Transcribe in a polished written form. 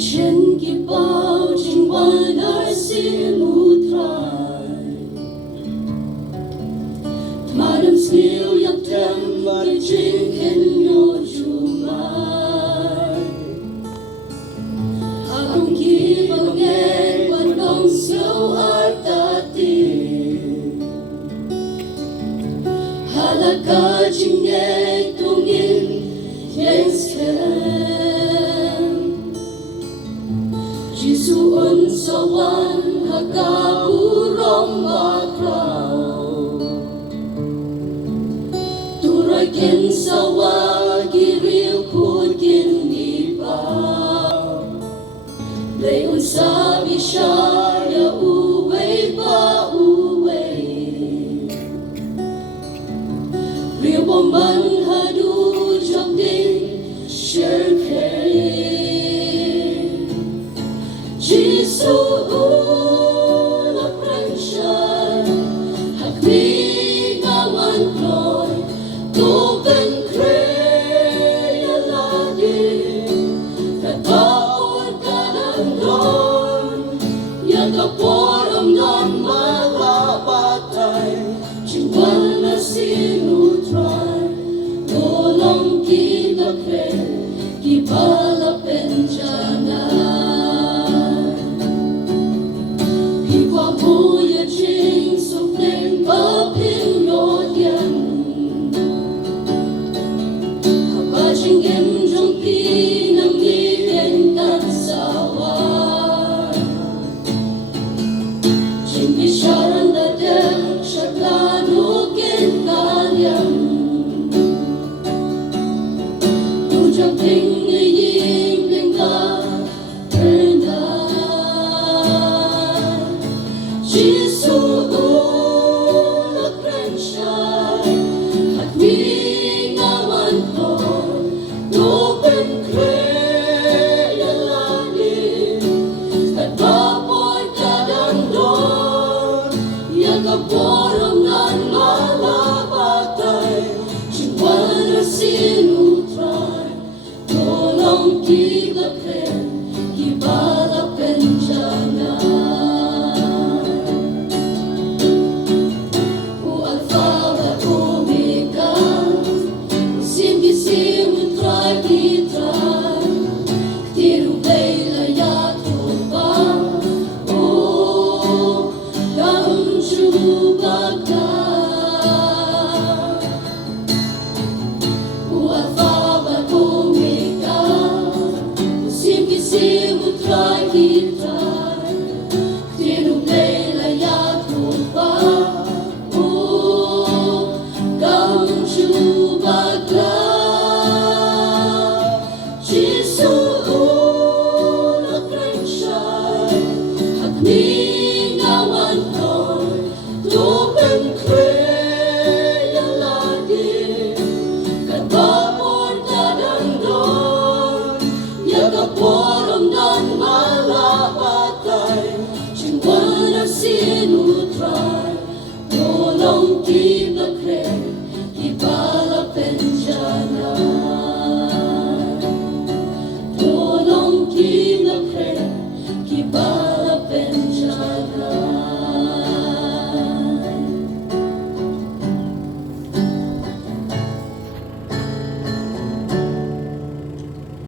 前给抱紧完而心无台 Madam Sneal yak tem Ke jing ken yo chumai Akong kibanggen Wadong siyaw artati Halaka jingay tungin Yes Jisuun sawan hakaburong bakraw Turay ken sawa giril kutin ipaw Leon sabi siya ya uway pa uway Riyo man hadu jok din shirkay Jisuun aprensya Hakmi kawan kloy Tuken kreya lagi Katapod kadandon Yagaporam non malapatay Chingwan na sinutray Tolong kita kre Kipalapen dyanan Puya ching suk neng papin yo dian Hapa ching em jong pi nam ni den kan sawa Ching bi sharan da dem shakla nu ken kalyam Tu jang ting ni ying den ka Jisuun aprensya Hakmi ngawan ko Tuken kreya lagi Katapod kadandon Yagaporam nan malapatay Chingwan na sinutray Tolong kita kren Kipalapen dyanan Jisuun aprensya Hakmi ngawan ko'y Tuken kreya lagi Katapod kadandon Yagaporam nan malapatay Chingwan na sinutray Tolong kita kre